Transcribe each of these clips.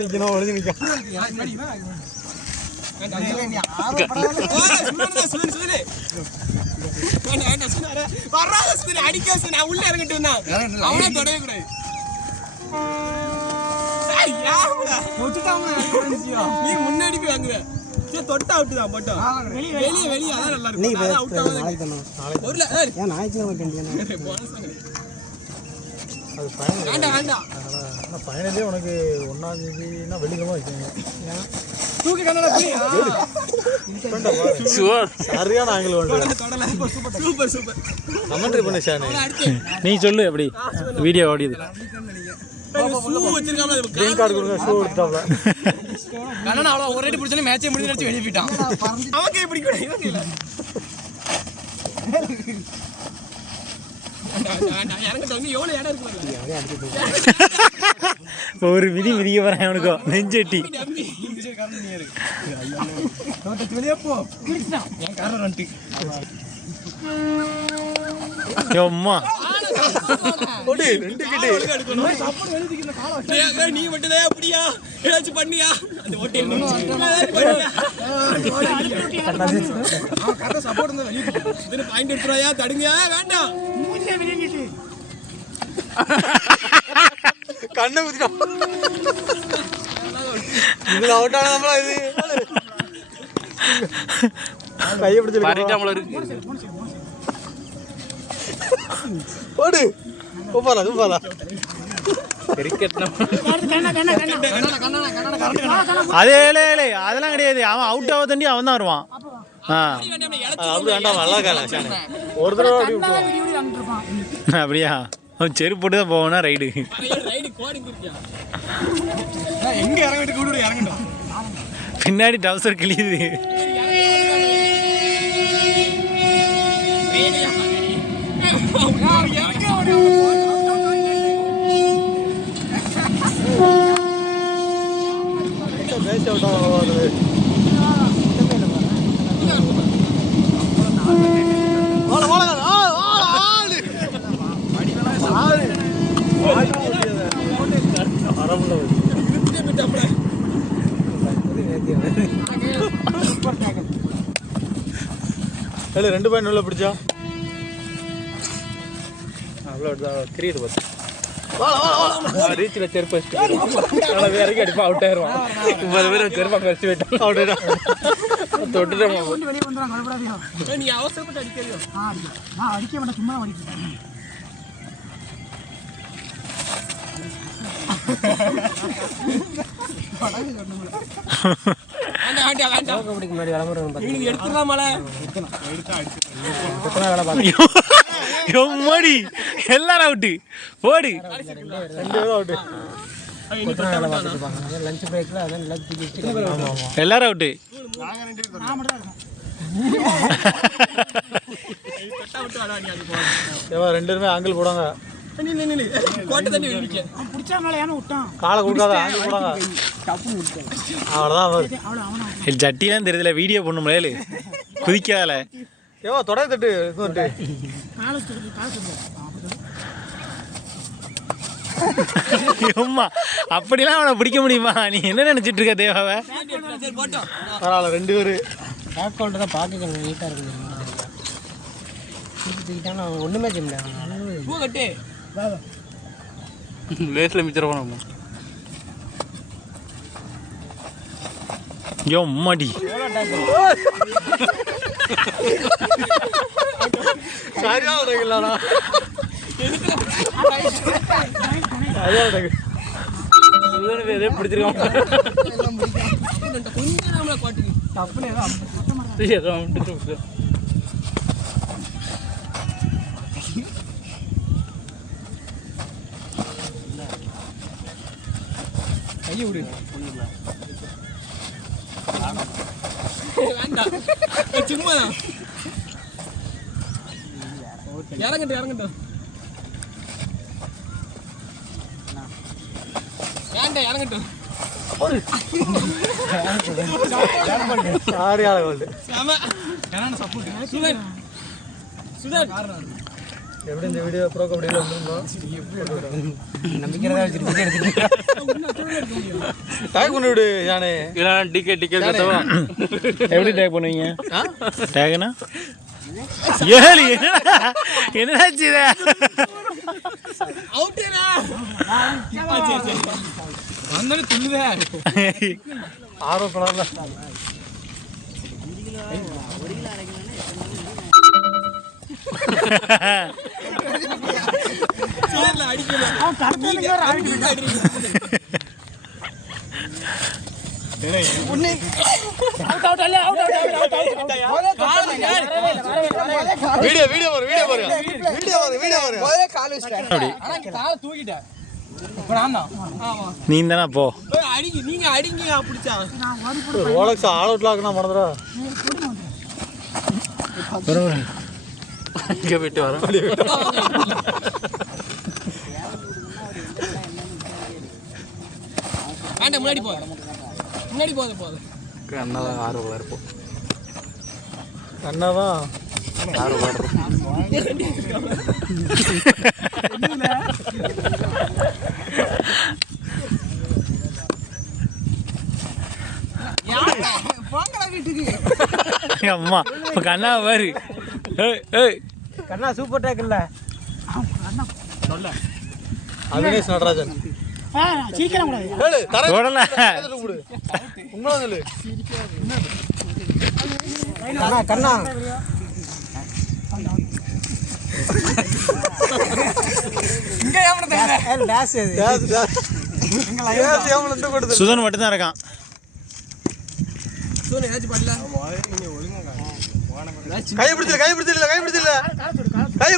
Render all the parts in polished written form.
நிக்கணும் ஒளிஞ்சு நிக்க உள்ள இறங்கிட்டு வந்தான் அவனே தொடவே கூடாது நீ முன்னாடி போய் வாங்குற தொட்டா அவுட் தான் போட்டோம் வெளியே வெளியே அதான் நல்லா இருக்கும் ஃபைனலே உனக்கு 1ஆம் தேதினா வெள்ளிக்கிழமை வைக்கீங்க தூக்கி கண்ணால சரியான ஆங்கிள் சூப்பர் சூப்பர் கமெண்ட்ரி பண்ண ஷானே நீ சொல்லு எப்படி வீடியோ ஓடிது கிரீன் கார்டு கொடுங்க ஷூ எடுத்தாப்ல கண்ணா அவ்வளோ ஒரு ரேட் பிடிச்சாலும் மேட்சே முடிஞ்சு நினைச்சு வெளியே போயிட்டான் அவன் கை பிடிக்கூடாது இவன் கையில் ஒரு மிதி மிதிக்க போறேன் அவனுக்கோ நெஞ்சட்டி அம்மா நீ மட்டும்தான் அப்படியா ஏதாச்சும் பண்ணியா பாயிண்ட் எடுத்துறாயா தடுங்க வேண்டாம் கண்ணை குத்திட்டோம் இதுல அவுட் ஆனதா இது கையை பிடிச்சு பாரிட்டாமல இருக்கு ஓடு சூப்பரா சூப்பரா கிரிக்கெட் அதே அதெல்லாம் கிடையாது அவன் அவுட் ஆக தண்டி அவன் தான் வருவான் அப்படி வேண்டாம் நல்லா ஒரு தடவை அப்படியா செருப்பு போட்டு தான் போவோம்னா ரைடு எங்க இறங்கிட்டு இறங்கட்டும் பின்னாடி டவுசர் கிழியுது ரெண்டு பாயிண்ட் உள்ள பிடிச்சா அவ்வளோ கிரிக்கெட் பார்த்து ரீச்சில் செருப்பு வச்சுட்டு வேறைக்கு அடிப்பா அவுட் ஆயிடுவான் 50 பேர் செருப்பாங்க வச்சு போயிட்டான் அவுட் ஆயிட்டான் தொட்டுட்டேன் நீ அவசரப்பட்டு அடிக்கறியோ அடிக்க மாட்டேன் சும்மா அடிக்கிறேன் எல்லாரும் அவுட்டு போடு எல்லாரும் அவுட்டு ரெண்டு பேருமே ஆங்கிள் போடாங்க காலை கொடுக்காத ஆங்கிள் போடாங்க அவ்வளோதான் ஜட்டிலாம் தெரியல வீடியோ பண்ண முடியல குதிக்காதல ஏவா தொடை தட்டு அம்மா அப்படிலாம் அவனை பிடிக்க முடியுமா நீ என்ன நினைச்சிட்டு இருக்க தேவாவை பரவாயில்ல ரெண்டு பேரு தான் பார்க்க கொஞ்சம் நீட்டாக இருக்குது ஒன்றுமே செய்ய முடியாது லேஸில் மிச்சர் போனோம் யோ அம்மாடி சரியா உடைக்கலாம்டா பிடிச்சிருக்கான் கையை விடு வேண்டாம் சும்மா இறங்கட்டும் வேண்டாம் இறங்கட்டும் எப்படி இந்த வீடியோ ப்ரோ கபடியில் வந்துருந்தோம் நம்பிக்கை தான் வச்சிருக்கேன் எடுத்துட்டு டேக் பண்ணி விடு யானே இதெல்லாம் டிக்கெட் கத்தவா எப்படி டேக் பண்ணுவீங்க டேக்னா ஏலி என்னாச்சு இது அவுட்டேடா சரி வந்தனே துள்ளுதே ஆர்வம் படல சேர்ல அடிக்கல அவன் கடத்தல அடிக்கல வீடியோ ஒரே கால் வச்சிட்டேன் ஆனா காலை தூக்கிட்டேன் இப்ப நான் தான் நீ தானே போ அடிங்க நீங்க அடிங்க அப்படிச்சா ரோலக்ஸ் ஆல் அவுட்ல ஆக்குனா மறந்துடா இங்கே போயிட்டு வரோம் ஆண்ட முன்னாடி போகுது அண்ணாதான் ஆர்வம் இருப்போம் அண்ணாதான் அம்மா இப்போ கண்ணா பாரு கண்ணா சூப்பர் டேக் இல்ல அவினேஷ் நடராஜன் சீக்கிரம் கூடாது ஏழு தர தொடல விடு உங்களா சொல்லு கண்ணா இங்க ஏமன டாஸ் சுதன் மட்டும் தான் இருக்கான் சோனே ஏதாச்சும் பண்ணல கை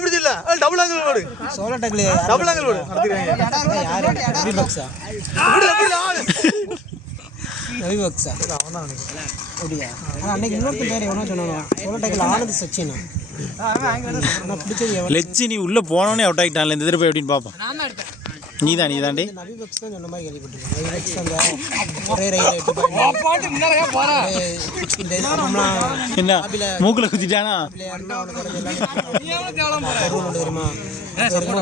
பிடிச்சில டபுள் ஆங்கிள் ஓடு சோலோ டேக்ல டபுள் ஆங்கிள் ஓடு நடந்துறாங்க யாரு அபிபக்ஸா அபிபக்ஸா அவனா அப்படியா அன்னைக்கு இன்னொரு பேர் எவனோ சொன்னானோ சோலோ டேக்ல ஆனது சச்சினா நான் பிடிச்சது எவன் லெச்சி நீ உள்ள போனோடனே அவுட் ஆகிட்டான்ல இந்த திருப்பி எப்படின்னு பார்ப்போம் நான் தான் எடுத்தேன் நீதாண்டி அபிபக்ஸ் தான் சொன்ன மாதிரி கேள்விப்பட்டிருக்கேன் அபிபக்ஸ் அந்த ஒரே ரயில் 8 பாயிண்ட் முன்னாடியே போறா இந்த நம்மலாம் என்ன மூக்குல குத்திட்டானா நீ எவ்வளவு தேவலாம் போற தெரியுமா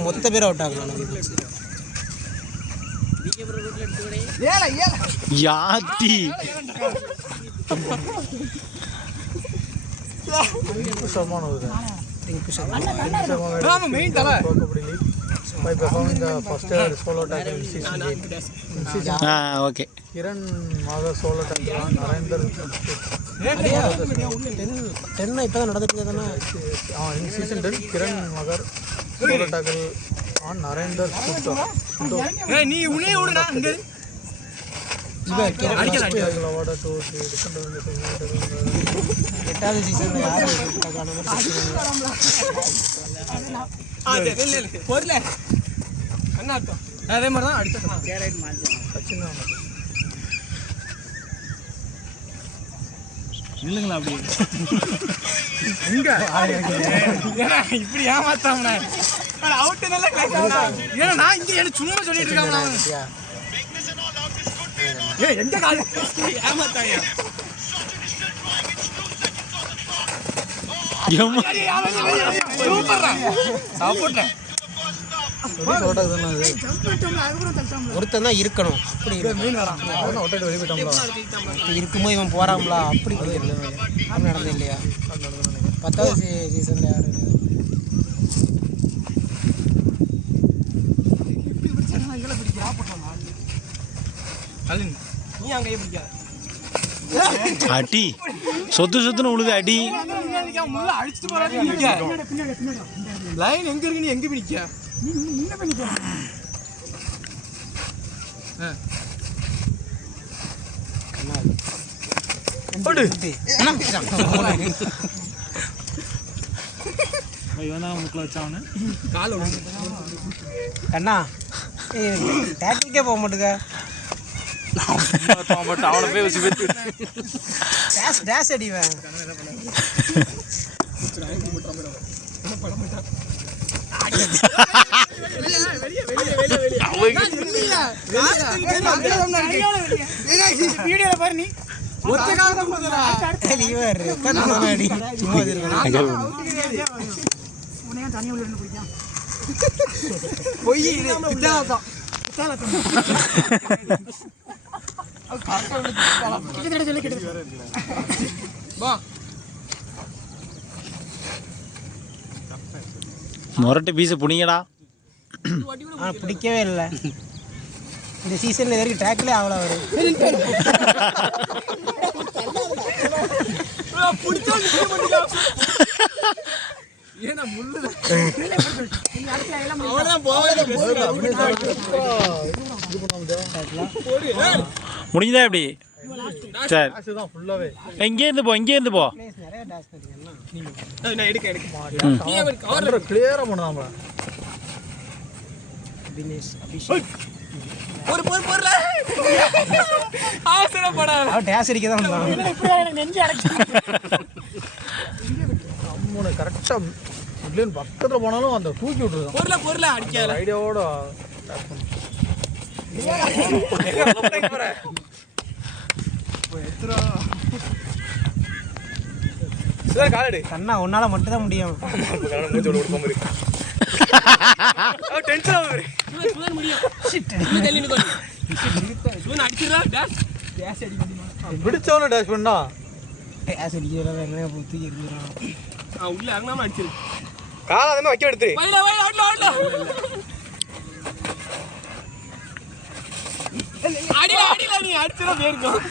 மொத்த பேர் அவுட் ஆகலாம் அபிபக்ஸ் யாத்தி ஆமா மெயின் தல by performing the first solo tackle in season 8. Okay Kiran Maga solo tackle on Narendra 10 இப்போ நடந்துட்டு இருந்ததுனா in season 10 Kiran Magar solo tackle on Narendra Sutta. ஏய் நீ உனே ஓடுடா அங்க இவ Tackle award to different எட்டாவது சீசன்ல யாரு டக்கான மாதிரி இல்ல பொருளே கண்ணாட்டம் அதே மாதிரி தான் அடிச்சேன் இல்லைங்களா அப்படி இங்க ஏன்னா இப்படி ஏமாத்தாமண்ணே அவுட் நல்லா ஏன்னா நான் இங்க என்ன சும்மா சொல்லிட்டு இருக்காங்க ஏய் எந்த கால் ஏமாத்தாங்க சூப்பர்ரா சாப்பிட்டேன் ஒருத்தன் தான் இருக்கணும் அப்படி இருக்கும்போது இவன் போறாங்களா அப்படி நடந்தது இல்லையா 10வது சீசன்ல யாரு நீ அங்கே பிடிக்காத அடி சொத்துன்னு உழுது அடி அடிச்சுட்டு போறாரு லைன் எங்க இருக்கு நீ எங்க பிடிக்க கண்ணா டேக்கிள்கே போக மாட்டேங்க அவனை போய் வச்சு டேஸ் அடிவேன் வீடியோல பாரு நீ ஒத்த காலம் சும்மா பொய் பித்தாலத்தான் வா முரட்டு பீஸை புடிங்கடா. ஆனால் பிடிக்கவே இல்லை. இந்த சீசனில் இது வரைக்கும் ட்ராக்லேயே ஆகல அவர். ஏன்னா முள்ளு அவனதான் போவாது முடிஞ்சதா எப்படி? சரி தான் ஃபுல்லாகவே இங்கேருந்து போ, இங்கேருந்து போ. நிறைய டாஸ் பண்ணிக்கலாம். நான் எடுக்க கிளியராக பண்ணுதாம்ல. தினேஷ் அபிஷேக் ஒரு பொருள அவசரப்படாத. அவர் டேஸ் அடிக்க தான் வந்தாங்க. மூணு கரெக்டாக மிட்லைன் பக்கத்தில் போனாலும் அந்த தூக்கி விட்டுருக்கான். பொருள அடிக்காத ஐடியாவோட கண்ணா உன்னால மட்டும் தான் முடியும். பிடிச்சவன டேஷ் பண்ணா டேஸ் அடிக்கிறதா என்ன தூக்கி இருக்கிறான். உள்ள அங்கனாம அடிச்சிரு. காலை அதே வைக்க எடுத்து வைல அவுட்ல அடில நீ அடிச்சற பேர்க்கும்.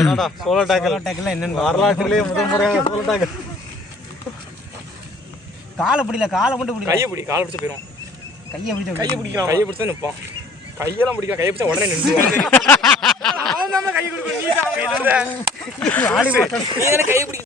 என்னடா சோலோ டாக்கல் என்னன்னு வரலாற்றிலேயே முதல் முறையாக சோலோ டாக்கல். காலை பிடிக்கல, காலை மட்டும் பிடிக்கல. கையை பிடி, காலை பிடிச்ச போயிடும். கையை பிடிச்சா கையை பிடிச்சா நிப்பான். கையெல்லாம் பிடிக்கலாம், கையை பிடிச்சா உடனே நின்றுவான். அவன் தான் கை கொடுக்கணும். நீ தான் கையை பிடி.